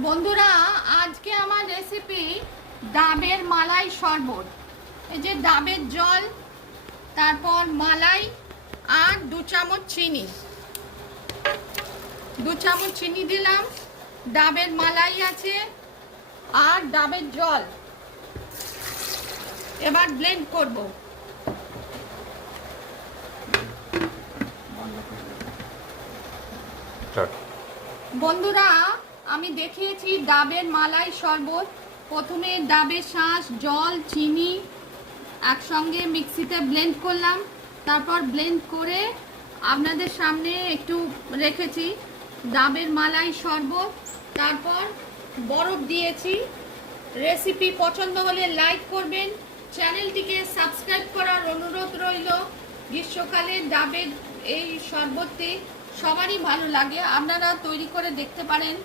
বন্ধুরা, আজকে আমার রেসিপি ডাবের মালাই শরবত। এই যে ডাবের জল, তারপর মালাই আর 2 চামচ চিনি, 2 চামচ চিনি দিলাম, ডাবের মালাই আছে আর ডাবের জল। এবার ব্লেন্ড করব। বন্ধুরা, আমি দেখিয়েছি ডাবের মালাই শরবত। প্রথমে ডাবের শাঁস, জল, চিনি একসঙ্গে মিক্সিতে ব্লেন্ড করলাম, তারপর ব্লেন্ড করে আপনাদের সামনে একটু রেখেছি ডাবের মালাই শরবত। তারপর বরফ দিয়েছি। রেসিপি পছন্দ হলে লাইক করবেন, চ্যানেলটিকে সাবস্ক্রাইব করার অনুরোধ রইল। গ্রীষ্মকালে ডাবের এই শরবতটি সবারই ভালো লাগে, আপনারা তৈরি করে দেখতে পারেন।